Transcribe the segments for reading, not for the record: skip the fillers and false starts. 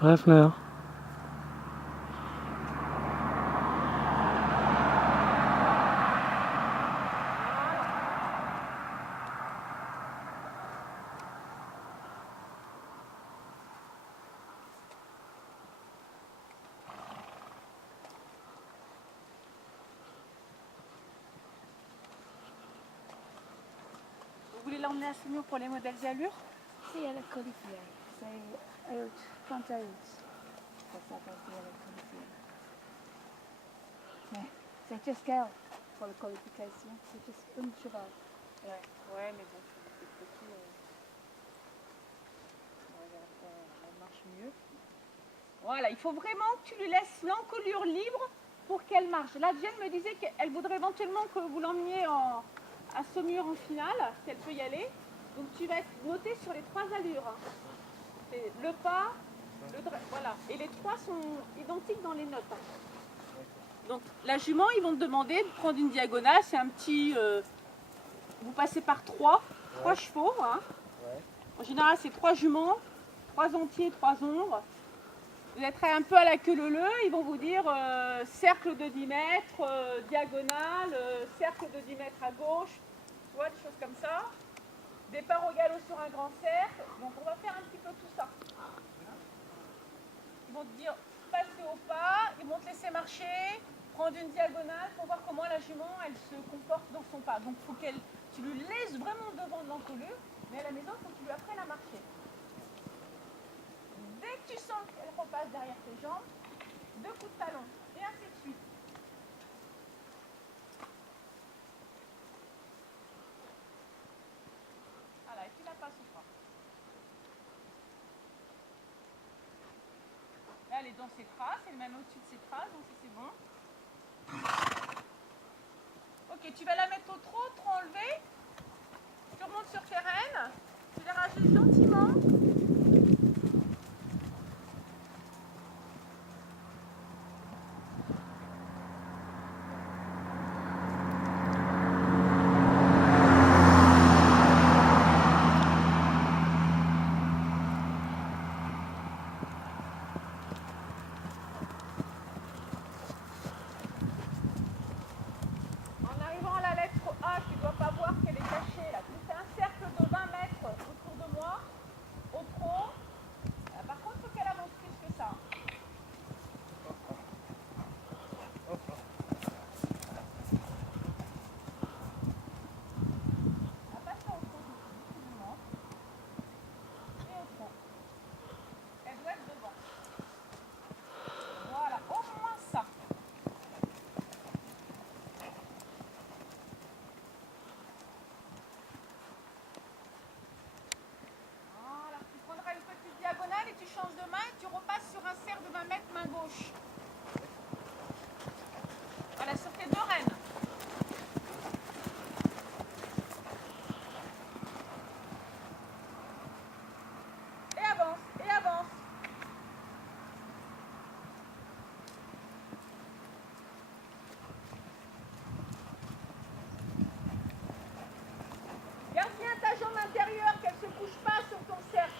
Rêve-mère. Vous voulez l'emmener à Saumur pour les modèles allures? Sí, a la colifière. C'est août, 30 août. Ça s'appelle à la colifière. Mais c'est juste qu'elle pour la qualification. C'est juste un cheval. Ouais, mais bon, c'est petit. Elle marche mieux. Voilà, il faut vraiment que tu lui laisses l'encolure libre pour qu'elle marche. Là, Jen me disait qu'elle voudrait éventuellement que vous l'emmeniez à Saumur en finale, si elle peut y aller. Donc tu vas être noté sur les 3 allures. C'est le pas, voilà. Et les 3 sont identiques dans les notes. Donc la jument, ils vont te demander de prendre une diagonale. C'est un petit... vous passez par 3 chevaux. Hein. En général, c'est 3 juments, 3 entiers, 3 ombres. Vous êtes un peu à la queue leu-leu, ils vont vous dire cercle de 10 mètres, diagonale, cercle de 10 mètres à gauche, tu vois, des choses comme ça. Départ au galop sur un grand cercle. Donc on va faire un petit peu tout ça. Ils vont te dire passer au pas, ils vont te laisser marcher, prendre une diagonale pour voir comment la jument elle se comporte dans son pas. Donc il faut que tu lui laisses vraiment devant de l'encolure, mais à la maison il faut que tu lui apprennes à marcher. Dès que tu sens qu'elle repasse derrière tes jambes, 2 coups de talon, et ainsi de suite. Voilà, et tu la passes ou pas. Là, elle est dans ses traces, elle est même au-dessus de ses traces, donc c'est bon. Ok, tu vas la mettre au trot, trop enlevé. Tu remontes sur tes rênes, tu les rajoutes gentiment. En arrivant à la lettre A, tu ne dois pas voir qu'elle est cachée. Là. Tu fais un cercle de 20 mètres autour de moi, au trot. Par contre, il faut qu'elle avance plus que ça. Elle passe au trot doucement. Et au trot. Elle doit être devant. Voilà, au moins ça. Voilà, tu prendras une petite diagonale et tu changes de main et tu repasses sur un cercle de 20 mètres main gauche. Voilà, sur tes 2 rênes. Et avance, et avance. Garde bien ta jambe intérieure, qu'elle ne se couche pas sur ton cercle.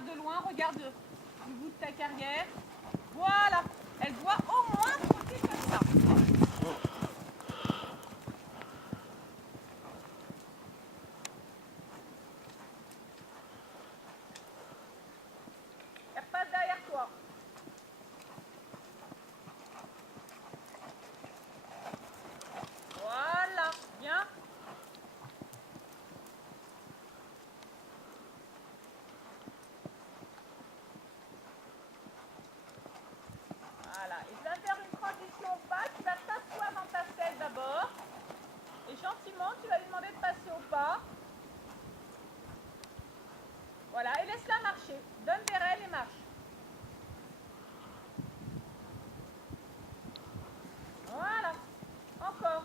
regarde de loin, regarde du bout de ta carrière. Voilà, elle doit au moins trotter comme ça. Elle repasse derrière toi. Voilà, bien. Voilà, et tu vas faire une transition au pas, tu vas t'asseoir dans ta selle d'abord, et gentiment tu vas lui demander de passer au pas. Voilà, et laisse-la marcher, donne vers elle et marche. Voilà, encore.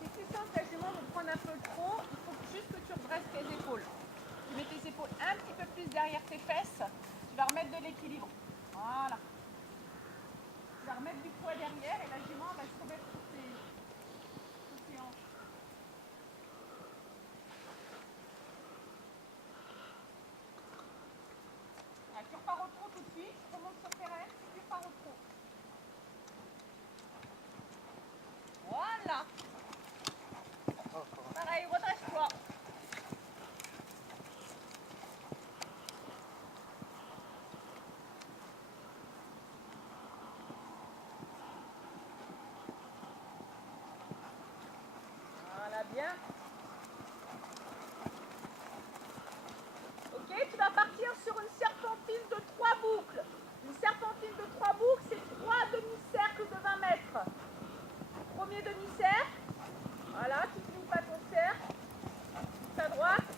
Si tu sens que la jument veut prendre un peu trop, il faut juste que tu redresses tes épaules. Tu mets tes épaules un petit peu plus derrière tes fesses, tu vas remettre de l'équilibre. Voilà. Tu vas remettre du poids derrière et la jument va se remettre sur tes hanches. Ah, tu repars au trot tout de suite, tu remontes sur tes rênes, tu repars au trot. Voilà. Pareil, redresse-toi. Voilà, bien. Ok, tu vas partir sur une serpentine de 3 boucles. Une serpentine de 3 boucles, c'est 3 demi-cercles de 20 mètres. Premier demi-cercle. Voilà, tu finis pas ton cercle. À droite.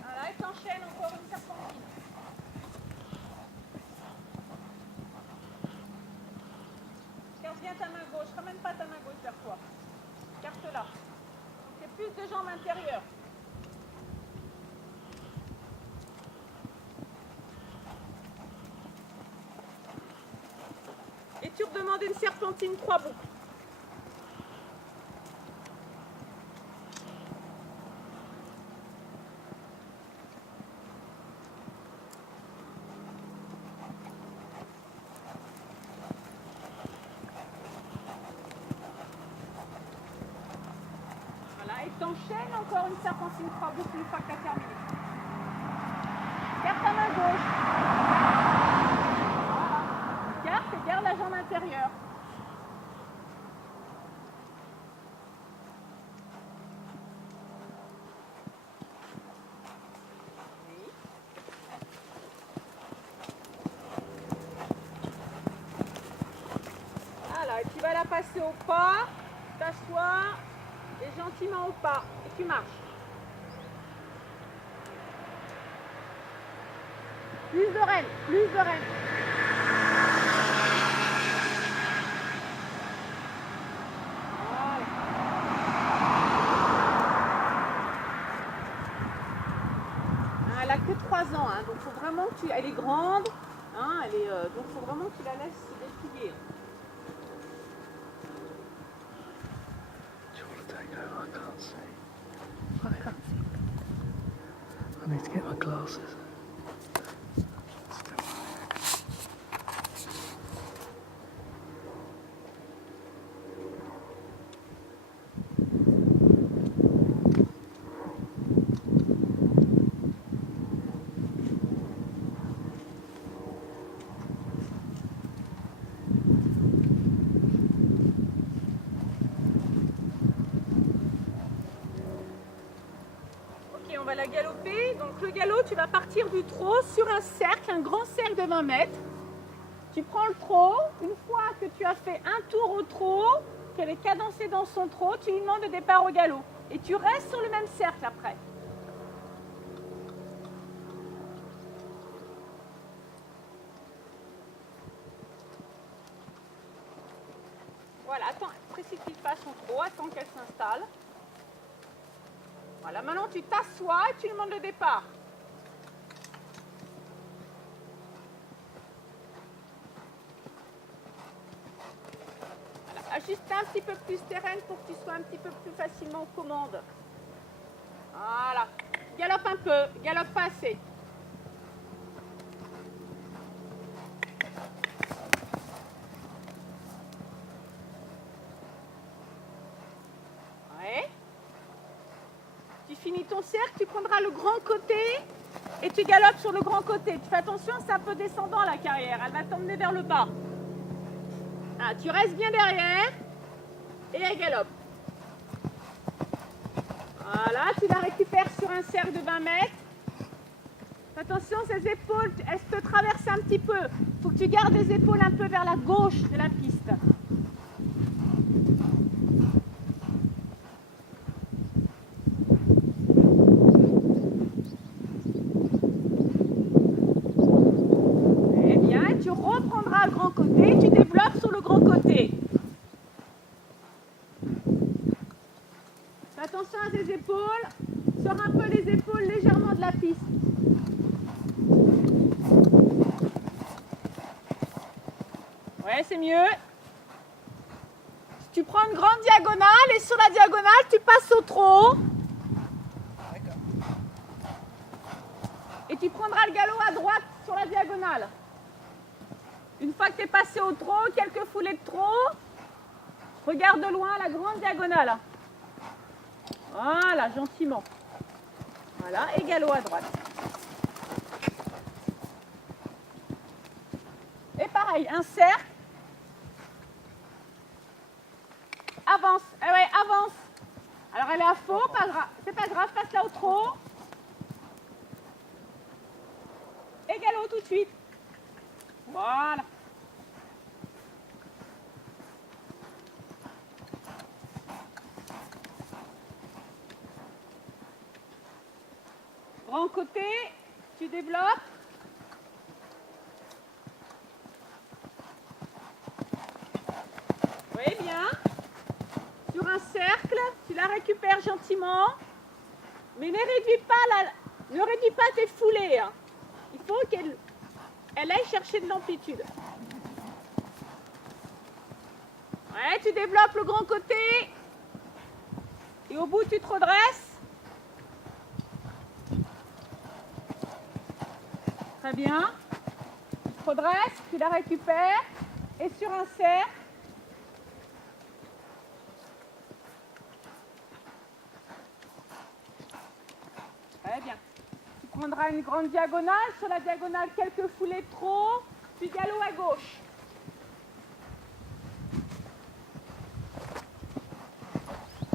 Voilà, et t'enchaînes encore une serpentine. Garde bien ta main gauche, ramène pas ta main gauche vers toi. Carte-la. C'est plus de jambes intérieures. Et tu redemandes une serpentine 3 boucles. Voilà, et t'enchaînes encore une serpentine 3 boucles une fois que tu as terminé. Garde ta main gauche. Voilà. Garde et garde la jambe intérieure. Oui. Voilà, et tu vas la passer au pas, t'asseoir et gentiment au pas. Et tu marches. Plus de rênes, plus de rênes. Voilà. Hein, elle a que 3 ans, hein, donc faut vraiment que tu... Elle est grande, hein, donc faut vraiment que tu la laisses se déplier. Do you want to take over? I can't see. I can't see. I need to get my glasses. Ok, on va la galoper. Donc le galop, tu vas partir du trot sur un cercle, un grand cercle de 20 mètres. Tu prends le trot. Une fois que tu as fait un tour au trot, qu'elle est cadencée dans son trot, tu lui demandes de départ au galop. Et tu restes sur le même cercle après. Voilà, attends, précipite pas son trot, attends qu'elle s'installe. Voilà, maintenant tu t'assois et tu lui demandes le départ. juste un petit peu plus terrain pour que tu sois un petit peu plus facilement aux commandes. Voilà. Galope un peu, galope pas assez. Ouais. Tu finis ton cercle, tu prendras le grand côté et tu galopes sur le grand côté. Tu fais attention, c'est un peu descendant la carrière, elle va t'emmener vers le bas. Ah, tu restes bien derrière et elle galope. Voilà, tu la récupères sur un cercle de 20 mètres. Fais attention, ces épaules, elles te traversent un petit peu. Il faut que tu gardes les épaules un peu vers la gauche de la piste. Eh bien, tu reprendras le grand côté, tu développes sur le grand côté. Fais attention à tes épaules, sors un peu les épaules légèrement de la piste. Ouais, c'est mieux. Tu prends une grande diagonale et sur la diagonale, tu passes au trot. Et tu prendras le galop à droite sur la diagonale. Une fois que tu es passé au trot, quelques foulées de trot, regarde de loin la grande diagonale. Voilà, gentiment. Voilà, et galop à droite. Et pareil, un cercle. Avance, eh ouais, avance. Alors elle est à faux, c'est pas grave, passe-la au trot. Et galop tout de suite. Voilà. Grand côté, tu développes. Oui, bien. Sur un cercle, tu la récupères gentiment, mais ne réduis pas tes foulées. Hein. Il faut qu'elle aille chercher de l'amplitude. Ouais, tu développes le grand côté. Et au bout, tu te redresses. Très bien. Tu te redresses, tu la récupères. Et sur un cercle, très bien. Tu prendras une grande diagonale. Sur la diagonale, quelques foulées de trop. Puis galop à gauche.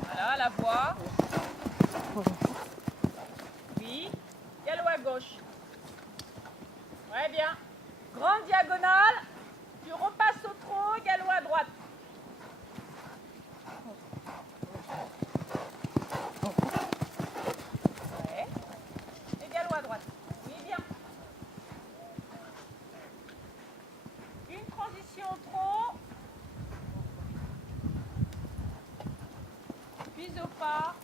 Voilà la voie. Oui. Galop à gauche. Ouais, bien. Grande diagonale. Tu repasses au trot. Galop à droite. Ouais. Et galop à droite. Oui, bien. Une transition au trot. Puis au pas.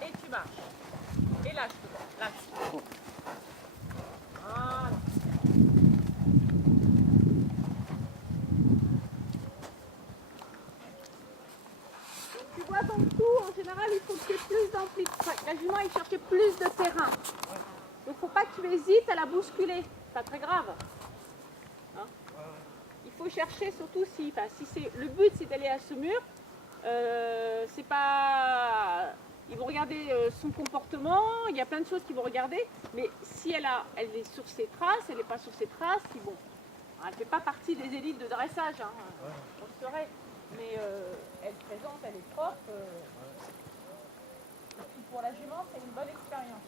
Et tu marches. Et lâche-toi. Lâche. Voilà. Tu vois ton coup, en général, il faut que tu aies plus d'amplitude. Enfin, la jument, il cherchait plus de terrain. Donc, il ne faut pas que tu hésites à la bousculer. C'est pas très grave. Hein? Il faut chercher surtout si c'est le but, c'est d'aller à ce mur. C'est pas... Ils vont regarder son comportement, il y a plein de choses qu'ils vont regarder, mais si elle est sur ses traces, elle n'est pas sur ses traces, bon, elle ne fait pas partie des élites de dressage, hein, on le saurait, mais elle présente, elle est propre, et puis pour la jument, c'est une bonne expérience.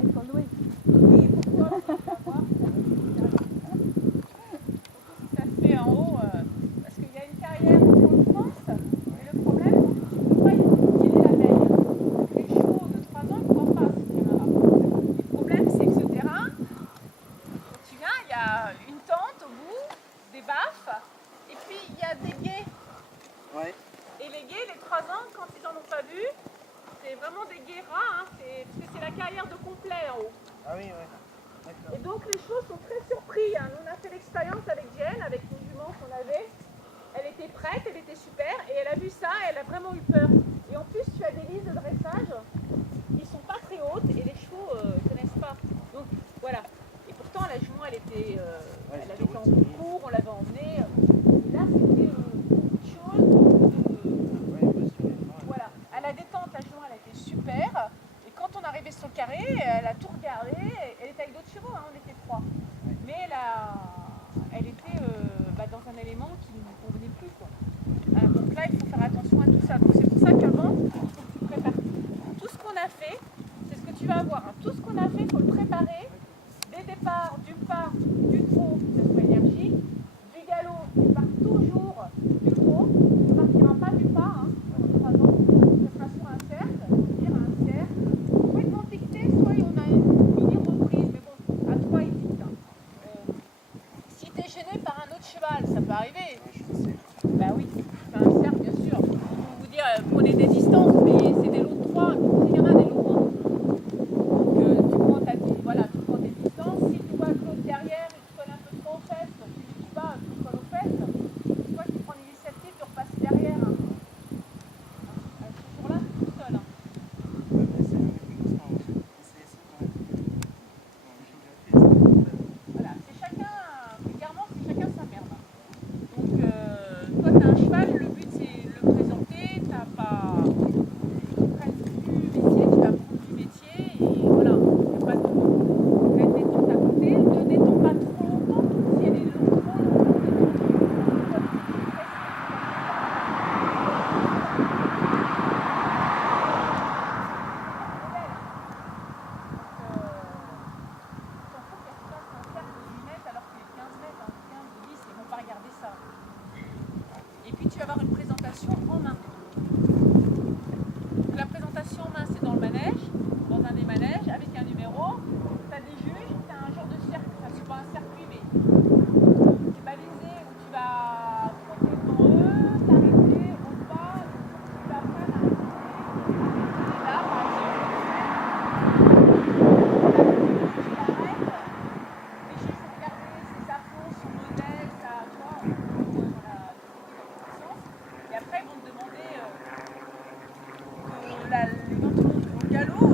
Et pour Louis. Oui, pourquoi on va voir, si ça se fait en haut, parce qu'il y a une carrière en haut de France, mais le problème, c'est que tu ne peux pas y aller la veille. Les chevaux de 3 ans, ils ne courent pas ce terrain-là. Le problème, c'est que ce terrain, quand tu viens, il y a une tente au bout, des baffes, et puis il y a des guets. Ouais. Et les guets, les 3 ans, quand ils n'en ont pas vu, c'est vraiment des guets ras, hein, parce que c'est la carrière de complet en haut. Ah oui, ouais. D'accord. Et donc les chevaux sont très surpris. Hein. Nous, on a fait l'expérience avec Jen, avec une jument qu'on avait, elle était prête, elle était super, et elle a vu ça, et elle a vraiment eu peur. Et en plus, tu as des listes de dressage, ils sont pas très hautes, et les chevaux ne connaissent pas. Donc voilà. Et pourtant, la jument, elle avait été en concours, on l'avait emmenée. Et là, c'était autre chose. Voilà. À la détente, la jument, elle a été super. Et quand on arrivait sur le carré, elle a tout regardé. Elle était avec d'autres chevaux, hein, on était 3. Mais elle était dans un élément qui ne nous convenait plus, quoi. Donc là, il faut faire attention à tout ça. Donc c'est pour ça qu'avant, il faut que tu prépares tout ce qu'on a fait. C'est ce que tu vas avoir, hein. Tout ce qu'on a fait, il faut le préparer. Des départs, du pas, du trot, que ce soit énergie, du galop, tu pars toujours du trot, tu ne partiras pas du pas, hein, en 3 ans. Ça sera soit un cercle, dire un cercle, soit ils vont dicter, soit on a une reprise, mais bon, à 3 ils dictent. Hein. Si tu es gêné par un autre cheval, ça peut arriver. Bah oui, c'est un cercle, bien sûr. Ils vont vous dire, prenez des distances, mais c'est des lots de 3, il y en a des lots, hein. Donc tu prends tu prends tes distances. Si tu vois que l'autre derrière, il te colle un peu trop aux fesses, tu ne dis pas, tu colles aux fesses, c'est toi qui prends l'initiative de repasser derrière. Hein. Ce jour-là, tu es tout seul. Hein. Voilà, c'est chacun, vulgairement, c'est chacun sa merde. Donc, toi, tu as un cheval, le but c'est de le présenter, tu n'as pas presque du métier, tu vas apprendre du métier, et voilà, il n'y a pas de détente à côté, ne détends pas trop longtemps, si elle est trop longue, et puis tu vas avoir une présentation en main. Donc, la présentation en main, c'est dans le manège, dans un des manèges, avec un numéro. Tu as des juges, tu as un genre de cercle, enfin c'est pas un circuit, mais c'est balisé où tu vas trotter devant eux, t'arrêter au pas, tu vas après t'arrêter. Là, par exemple, tu l'arrêtes, les juges vont regarder ses affaires, son modèle, sa, tu vois, voilà, et après ils vont te demander quand tu montes au galop,